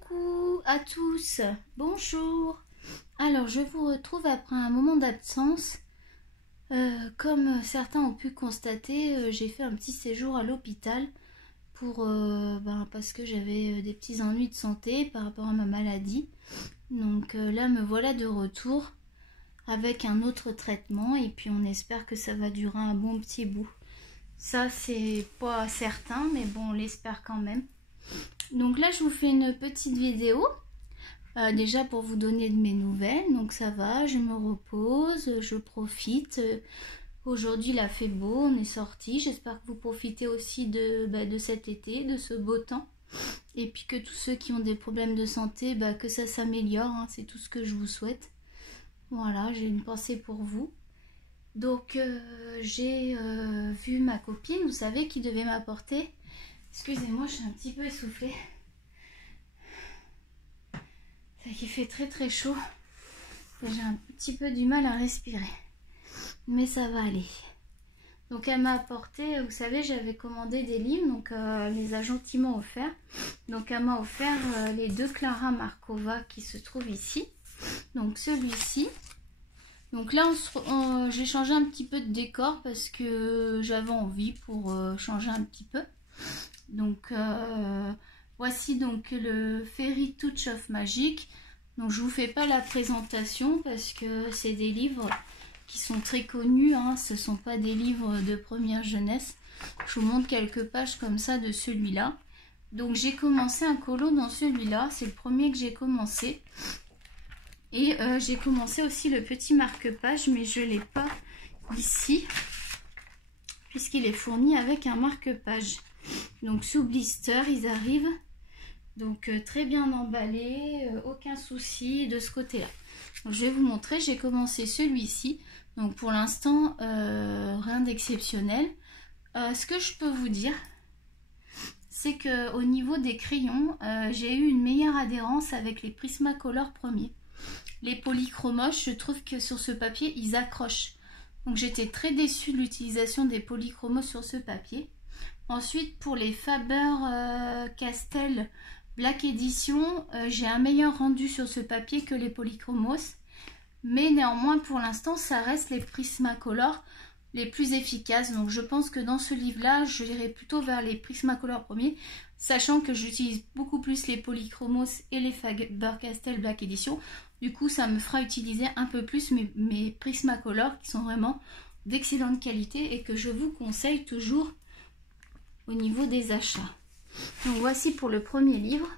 Coucou à tous, bonjour. Alors je vous retrouve après un moment d'absence. Comme certains ont pu constater, j'ai fait un petit séjour à l'hôpital pour parce que j'avais des petits ennuis de santé par rapport à ma maladie. Donc là me voilà de retour avec un autre traitement et puis on espère que ça va durer un bon petit bout. Ça c'est pas certain mais bon on l'espère quand même. Donc là je vous fais une petite vidéo déjà pour vous donner de mes nouvelles. Donc ça va, je me repose, je profite. Aujourd'hui il a fait beau, on est sorti. J'espère que vous profitez aussi de cet été, de ce beau temps. Et puis que tous ceux qui ont des problèmes de santé, que ça s'améliore, hein, c'est tout ce que je vous souhaite. Voilà, j'ai une pensée pour vous. Donc j'ai vu ma copine, vous savez, qui devait m'apporter. Excusez-moi, je suis un petit peu essoufflée. C'est qu'il fait très très chaud. J'ai un petit peu du mal à respirer. Mais ça va aller. Donc elle m'a apporté, vous savez, j'avais commandé des livres, donc elle les a gentiment offerts. Donc elle m'a offert les deux Klara Markova qui se trouvent ici. Donc celui-ci. Donc là, j'ai changé un petit peu de décor parce que j'avais envie pour changer un petit peu. Donc voici donc le Fairy Touch of Magic. Donc je vous fais pas la présentation parce que c'est des livres qui sont très connus, hein. Ce sont pas des livres de première jeunesse. Je vous montre quelques pages comme ça de celui-là. Donc j'ai commencé un colo dans celui-là, c'est le premier que j'ai commencé. Et j'ai commencé aussi le petit marque-page, mais je l'ai pas ici puisqu'il est fourni avec un marque-page. Donc sous blister ils arrivent, donc très bien emballés, aucun souci de ce côté là. Donc, je vais vous montrer, j'ai commencé celui-ci, donc pour l'instant rien d'exceptionnel. Ce que je peux vous dire, c'est que au niveau des crayons, j'ai eu une meilleure adhérence avec les Prismacolor premiers. Les polychromos, je trouve que sur ce papier ils accrochent, donc j'étais très déçue de l'utilisation des polychromos sur ce papier. Ensuite, pour les Faber-Castell Black Edition, j'ai un meilleur rendu sur ce papier que les polychromos. Mais néanmoins, pour l'instant, ça reste les Prismacolor les plus efficaces. Donc je pense que dans ce livre-là, je irai plutôt vers les Prismacolor premiers, sachant que j'utilise beaucoup plus les polychromos et les Faber-Castell Black Edition. Du coup, ça me fera utiliser un peu plus mes Prismacolor qui sont vraiment d'excellente qualité et que je vous conseille toujours au niveau des achats. Donc voici pour le premier livre.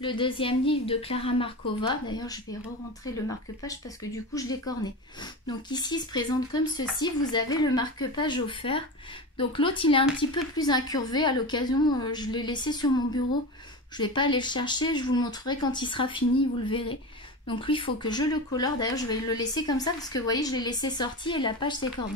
Le deuxième livre de Klara Markova. D'ailleurs je vais re-rentrer le marque-page parce que du coup je l'ai corné. Donc ici il se présente comme ceci. Vous avez le marque-page offert. Donc l'autre il est un petit peu plus incurvé. À l'occasion je l'ai laissé sur mon bureau. Je ne vais pas aller le chercher. Je vous le montrerai quand il sera fini. Vous le verrez. Donc lui il faut que je le colore. D'ailleurs je vais le laisser comme ça parce que vous voyez je l'ai laissé sorti et la page s'est cornée.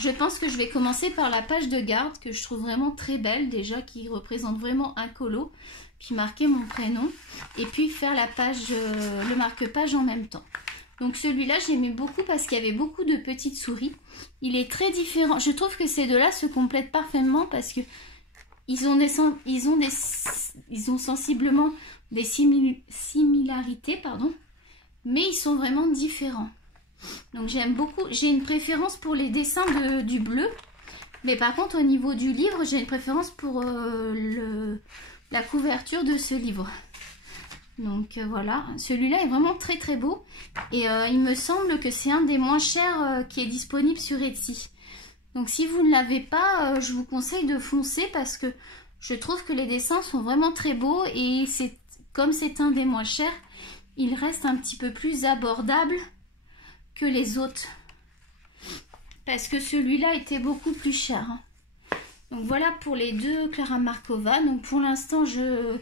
Je pense que je vais commencer par la page de garde que je trouve vraiment très belle déjà, qui représente vraiment un colo, puis marquer mon prénom et puis faire la page, le marque-page en même temps. Donc celui-là j'aimais beaucoup parce qu'il y avait beaucoup de petites souris. Il est très différent. Je trouve que ces deux-là se complètent parfaitement parce que ils ont sensiblement des similarités, pardon. Mais ils sont vraiment différents. Donc j'aime beaucoup. J'ai une préférence pour les dessins du bleu. Mais par contre au niveau du livre, j'ai une préférence pour la couverture de ce livre. Donc voilà. Celui-là est vraiment très très beau. Et il me semble que c'est un des moins chers qui est disponible sur Etsy. Donc si vous ne l'avez pas, je vous conseille de foncer parce que je trouve que les dessins sont vraiment très beaux. Et comme c'est un des moins chers, il reste un petit peu plus abordable que les autres. Parce que celui-là était beaucoup plus cher. Donc voilà pour les deux Klara Markova. Donc pour l'instant, j'ai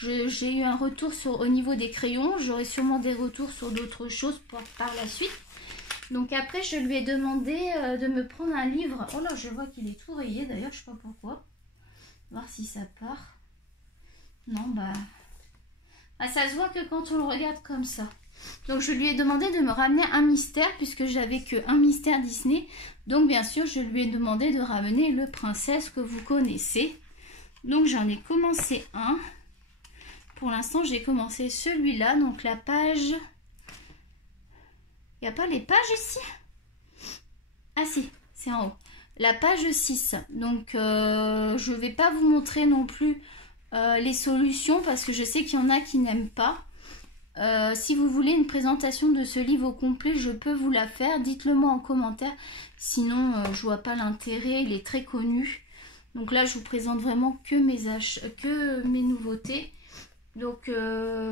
eu un retour au niveau des crayons. J'aurai sûrement des retours sur d'autres choses par la suite. Donc après, je lui ai demandé de me prendre un livre. Oh là, je vois qu'il est tout rayé d'ailleurs, je sais pas pourquoi. Voir si ça part. Non, ça se voit que quand on le regarde comme ça. Donc je lui ai demandé de me ramener un mystère puisque j'avais que un mystère Disney. Donc bien sûr je lui ai demandé de ramener le Princesse que vous connaissez. Donc j'en ai commencé un pour l'instant, j'ai commencé celui-là. Donc la page... Il n'y a pas les pages ici? Ah si, c'est en haut. La page 6. Donc je ne vais pas vous montrer non plus les solutions parce que je sais qu'il y en a qui n'aiment pas. Si vous voulez une présentation de ce livre au complet, je peux vous la faire. Dites-le moi en commentaire. Sinon, je vois pas l'intérêt. Il est très connu. Donc là, je vous présente vraiment que mes nouveautés. Donc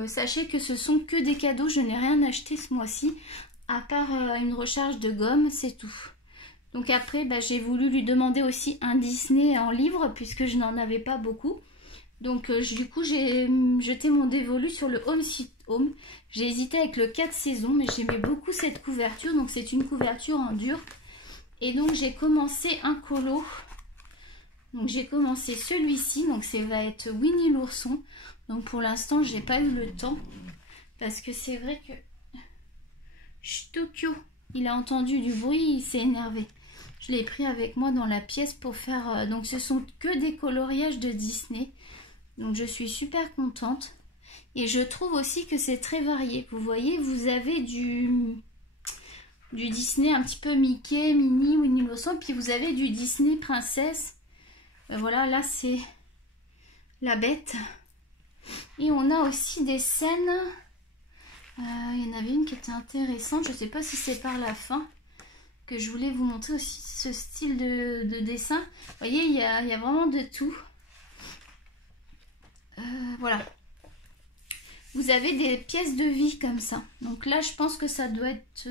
sachez que ce sont que des cadeaux. Je n'ai rien acheté ce mois-ci. À part une recharge de gomme, c'est tout. Donc après, j'ai voulu lui demander aussi un Disney en livre puisque je n'en avais pas beaucoup. Donc du coup, j'ai jeté mon dévolu sur le Home Sweet Home. J'ai hésité avec le 4 saisons, mais j'aimais beaucoup cette couverture. Donc c'est une couverture en dur. Et donc j'ai commencé un colo. Donc j'ai commencé celui-ci. Donc ça va être Winnie l'ourson. Donc pour l'instant, j'ai pas eu le temps. Parce que c'est vrai que... Tokyo, il a entendu du bruit, il s'est énervé. Je l'ai pris avec moi dans la pièce pour faire... donc ce sont que des coloriages de Disney. Donc je suis super contente. Et je trouve aussi que c'est très varié. Vous voyez, vous avez du Disney un petit peu Mickey, Minnie, Winnie l'ourson. Puis vous avez du Disney princesse. Voilà, là c'est la bête. Et on a aussi des scènes... il y en avait une qui était intéressante. Je ne sais pas si c'est par la fin que je voulais vous montrer aussi ce style de dessin. Vous voyez, il y a vraiment de tout. Voilà. Vous avez des pièces de vie comme ça. Donc là, je pense que ça doit être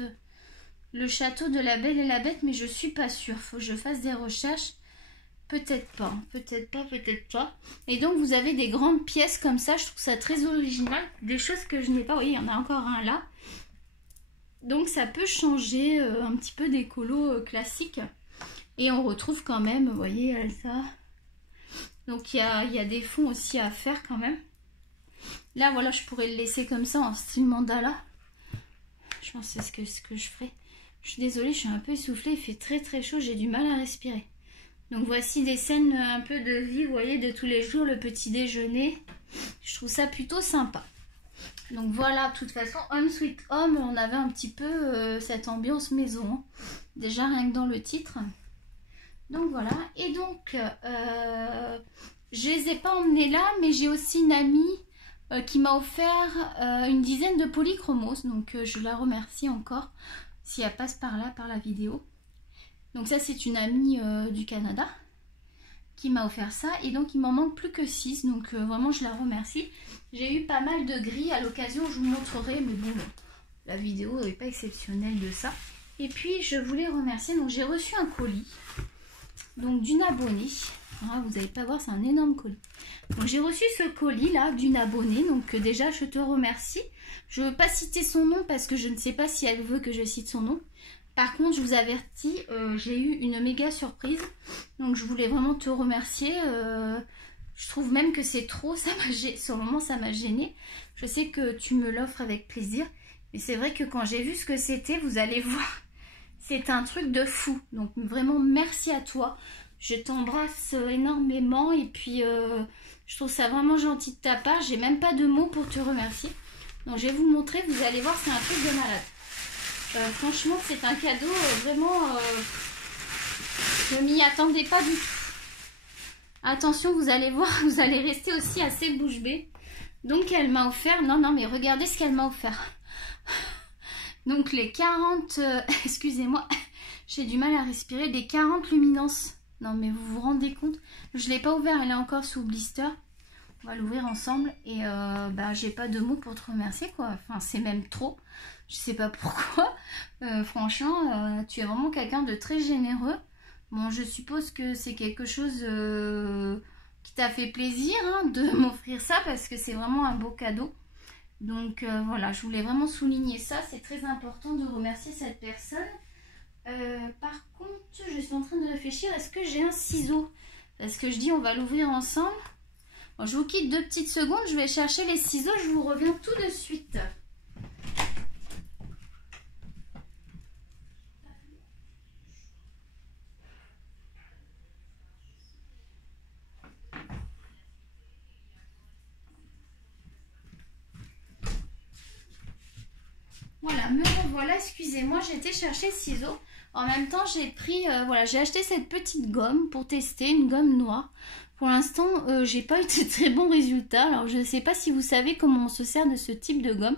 le château de la Belle et la Bête, mais je suis pas sûre. Il faut que je fasse des recherches. Peut-être pas, peut-être pas, peut-être pas. Et donc, vous avez des grandes pièces comme ça. Je trouve ça très original. Des choses que je n'ai pas. Vous voyez, il y en a encore un là. Donc, ça peut changer un petit peu des colos classiques. Et on retrouve quand même, vous voyez, Elsa. Donc, il y a des fonds aussi à faire quand même. Là, voilà, je pourrais le laisser comme ça en style mandala. Je pense que c'est ce que je ferai. Je suis désolée, je suis un peu essoufflée. Il fait très très chaud, j'ai du mal à respirer. Donc voici des scènes un peu de vie, vous voyez, de tous les jours, le petit déjeuner. Je trouve ça plutôt sympa. Donc voilà, de toute façon, Home Sweet Home, on avait un petit peu cette ambiance maison. Hein. Déjà rien que dans le titre. Donc voilà, et donc, je les ai pas emmenés là, mais j'ai aussi une amie qui m'a offert une dizaine de polychromos. Donc je la remercie encore si elle passe par là, par la vidéo. Donc ça, c'est une amie du Canada qui m'a offert ça. Et donc, il m'en manque plus que 6. Donc, vraiment, je la remercie. J'ai eu pas mal de gris. À l'occasion, je vous montrerai. Mais bon, la vidéo n'est pas exceptionnelle de ça. Et puis, je voulais remercier. Donc, j'ai reçu un colis. Donc, d'une abonnée. Ah, vous n'allez pas voir, c'est un énorme colis. Donc, j'ai reçu ce colis-là d'une abonnée. Donc, déjà, je te remercie. Je ne veux pas citer son nom parce que je ne sais pas si elle veut que je cite son nom. Par contre, je vous avertis, j'ai eu une méga surprise. Donc, je voulais vraiment te remercier. Je trouve même que c'est trop. Sur le moment, ça m'a gênée. Je sais que tu me l'offres avec plaisir. Mais c'est vrai que quand j'ai vu ce que c'était, vous allez voir. C'est un truc de fou. Donc, vraiment, merci à toi. Je t'embrasse énormément. Et puis, je trouve ça vraiment gentil de ta part. J'ai même pas de mots pour te remercier. Donc, je vais vous montrer. Vous allez voir, c'est un truc de malade. Franchement, c'est un cadeau vraiment... je m'y attendais pas du tout. Attention, vous allez voir, vous allez rester aussi assez bouche bée. Donc, elle m'a offert... Non, mais regardez ce qu'elle m'a offert. Donc, les 40... excusez-moi, j'ai du mal à respirer. Les 40 luminances. Non, mais vous vous rendez compte? Je ne l'ai pas ouvert, elle est encore sous blister. On va l'ouvrir ensemble. Et j'ai pas de mots pour te remercier, quoi. Enfin, c'est même trop. Je sais pas pourquoi. Franchement, tu es vraiment quelqu'un de très généreux. Bon, je suppose que c'est quelque chose qui t'a fait plaisir hein, de m'offrir ça parce que c'est vraiment un beau cadeau. Donc voilà, je voulais vraiment souligner ça. C'est très important de remercier cette personne. Par contre, je suis en train de réfléchir. Est-ce que j'ai un ciseau? Parce que je dis on va l'ouvrir ensemble. Bon, je vous quitte 2 petites secondes. Je vais chercher les ciseaux. Je vous reviens tout de suite. Voilà, me revoilà, excusez-moi, j'ai été chercher le ciseau. En même temps, j'ai pris, voilà, j'ai acheté cette petite gomme pour tester, une gomme noire. Pour l'instant, j'ai pas eu de très bons résultats. Alors, je ne sais pas si vous savez comment on se sert de ce type de gomme.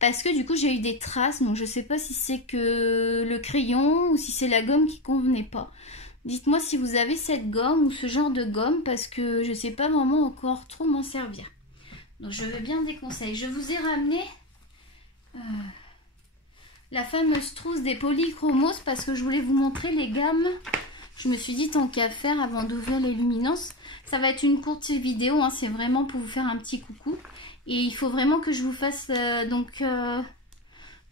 Parce que du coup, j'ai eu des traces. Donc, je ne sais pas si c'est que le crayon ou si c'est la gomme qui convenait pas. Dites-moi si vous avez cette gomme ou ce genre de gomme. Parce que je ne sais pas vraiment encore trop m'en servir. Donc, je veux bien des conseils. Je vous ai ramené la fameuse trousse des polychromos. Parce que je voulais vous montrer les gammes. Je me suis dit, tant qu'à faire, avant d'ouvrir les luminances. Ça va être une courte vidéo, hein, c'est vraiment pour vous faire un petit coucou. Et il faut vraiment que je vous fasse... là,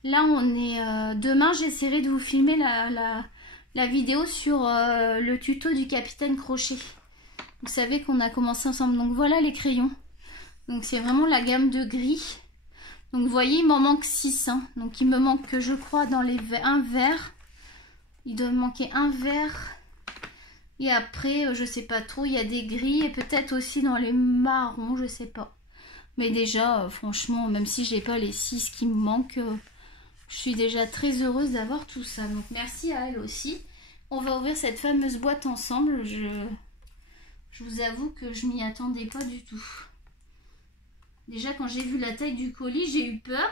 on est... demain, j'essaierai de vous filmer la vidéo sur le tuto du Capitaine Crochet. Vous savez qu'on a commencé ensemble. Donc voilà les crayons. Donc c'est vraiment la gamme de gris. Donc vous voyez, il m'en manque 6. Hein. Donc il me manque, je crois, dans les un vert. Il doit me manquer un vert... Et après, je sais pas trop, il y a des gris et peut-être aussi dans les marrons, je sais pas. Mais déjà, franchement, même si j'ai pas les 6 qui me manquent, je suis déjà très heureuse d'avoir tout ça. Donc merci à elle aussi. On va ouvrir cette fameuse boîte ensemble. Je vous avoue que je m'y attendais pas du tout. Déjà, quand j'ai vu la taille du colis, j'ai eu peur.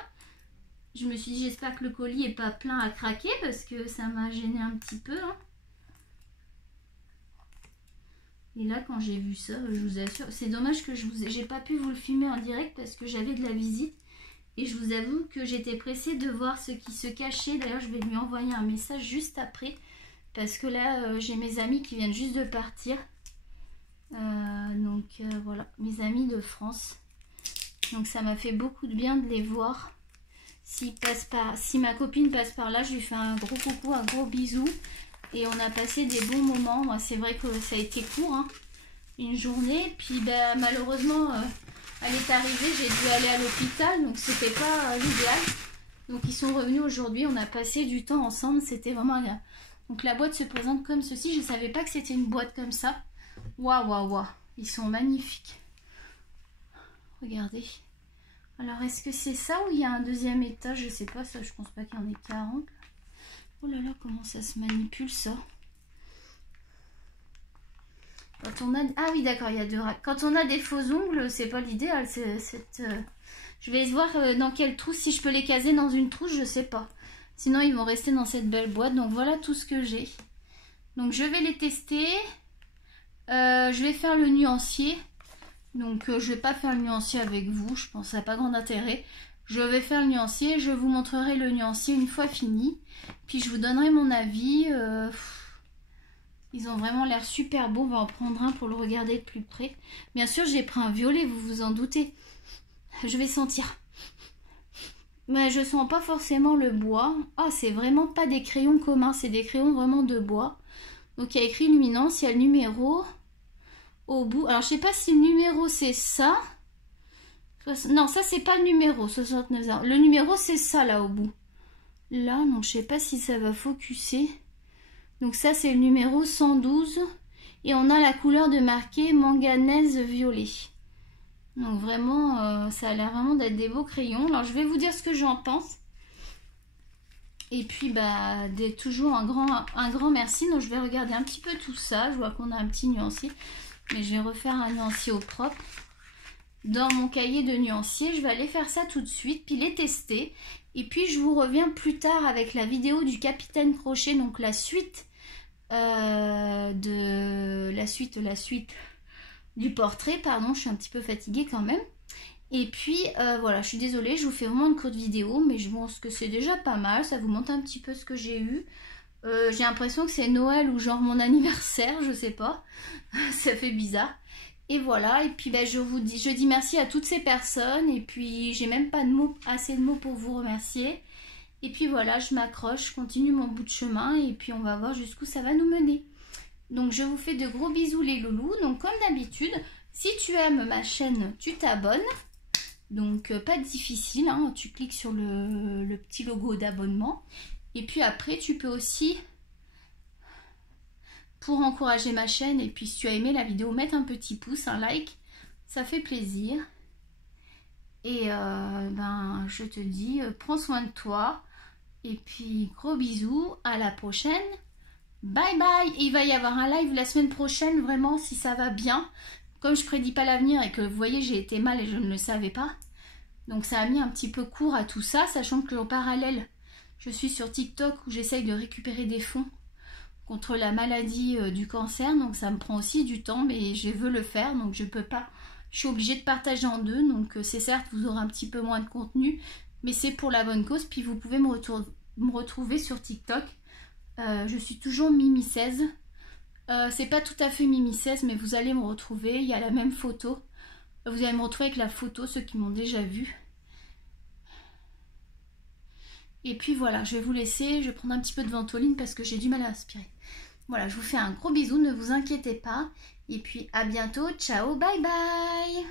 Je me suis dit, j'espère que le colis est pas plein à craquer parce que ça m'a gêné un petit peu. Hein. Et là, quand j'ai vu ça, je vous assure, c'est dommage que j'ai pas pu vous le filmer en direct parce que j'avais de la visite. Et je vous avoue que j'étais pressée de voir ce qui se cachait. D'ailleurs, je vais lui envoyer un message juste après. Parce que là, j'ai mes amis qui viennent juste de partir. Voilà, mes amis de France. Donc ça m'a fait beaucoup de bien de les voir. Si ma copine passe par là, je lui fais un gros coucou, un gros bisou. Et on a passé des bons moments. Moi, c'est vrai que ça a été court, hein, une journée. Puis malheureusement, elle est arrivée, j'ai dû aller à l'hôpital. Donc c'était pas l'idéal. Donc ils sont revenus aujourd'hui. On a passé du temps ensemble. C'était vraiment agréable. Donc la boîte se présente comme ceci. Je ne savais pas que c'était une boîte comme ça. Waouh, waouh, waouh. Ils sont magnifiques. Regardez. Alors est-ce que c'est ça ou il y a un deuxième étage? Je sais pas, ça je pense pas qu'il y en ait 40. Oh là là, comment ça se manipule ça? Quand on a... Ah oui, d'accord, il y a 2 racks. Quand on a des faux ongles, c'est pas l'idéal. Je vais voir dans quelle trousse, si je peux les caser dans une trousse, je sais pas. Sinon, ils vont rester dans cette belle boîte. Donc voilà tout ce que j'ai. Donc je vais les tester. Je vais faire le nuancier. Donc je vais pas faire le nuancier avec vous. Je pense que ça n'a pas grand intérêt. Je vais faire le nuancier, je vous montrerai le nuancier une fois fini. Puis je vous donnerai mon avis. Ils ont vraiment l'air super beaux. On va en prendre un pour le regarder de plus près. Bien sûr, j'ai pris un violet, vous vous en doutez. Je vais sentir. Mais je sens pas forcément le bois. Ah, c'est vraiment pas des crayons communs, c'est des crayons vraiment de bois. Donc il y a écrit luminance, il y a le numéro au bout. Alors je sais pas si le numéro c'est ça. Non, ça c'est pas le numéro, 69. Le numéro c'est ça là au bout. Là, non, je sais pas si ça va focuser. Donc ça c'est le numéro 112. Et on a la couleur de marqué manganèse violet. Donc vraiment, ça a l'air vraiment d'être des beaux crayons. Alors je vais vous dire ce que j'en pense. Et puis toujours un grand merci. Donc je vais regarder un petit peu tout ça. Je vois qu'on a un petit nuancier. Mais je vais refaire un nuancier au propre. Dans mon cahier de nuancier, je vais aller faire ça tout de suite, puis les tester. Et puis je vous reviens plus tard avec la vidéo du Capitaine Crochet, donc la suite du portrait, pardon, je suis un petit peu fatiguée quand même. Et puis voilà, je suis désolée, je vous fais vraiment une courte vidéo, mais je pense que c'est déjà pas mal, ça vous montre un petit peu ce que j'ai eu. J'ai l'impression que c'est Noël ou genre mon anniversaire, je sais pas, ça fait bizarre. Et voilà, et puis je dis merci à toutes ces personnes, et puis j'ai même pas assez de mots pour vous remercier. Et puis voilà, je m'accroche, je continue mon bout de chemin, et puis on va voir jusqu'où ça va nous mener. Donc je vous fais de gros bisous les loulous. Donc comme d'habitude, si tu aimes ma chaîne, tu t'abonnes. Donc pas difficile, hein, tu cliques sur le petit logo d'abonnement. Et puis après, tu peux aussi... pour encourager ma chaîne, et puis si tu as aimé la vidéo, mettre un petit pouce, un like, ça fait plaisir. Et ben, je te dis, prends soin de toi. Et puis, gros bisous. À la prochaine. Bye bye. Et il va y avoir un live la semaine prochaine, vraiment, si ça va bien. Comme je prédis pas l'avenir et que vous voyez, j'ai été mal et je ne le savais pas. Donc ça a mis un petit peu court à tout ça, sachant que en parallèle, je suis sur TikTok où j'essaye de récupérer des fonds contre la maladie du cancer. Donc ça me prend aussi du temps, mais je veux le faire, donc je peux pas. Je suis obligée de partager en deux, donc c'est certes, vous aurez un petit peu moins de contenu, mais c'est pour la bonne cause. Puis vous pouvez me retrouver sur TikTok. Je suis toujours Mimi16. C'est pas tout à fait Mimi16, mais vous allez me retrouver. Il y a la même photo. Vous allez me retrouver avec la photo, ceux qui m'ont déjà vu. Et puis voilà, je vais vous laisser. Je vais prendre un petit peu de Ventoline parce que j'ai du mal à respirer. Voilà, je vous fais un gros bisou, ne vous inquiétez pas. Et puis à bientôt. Ciao, bye bye.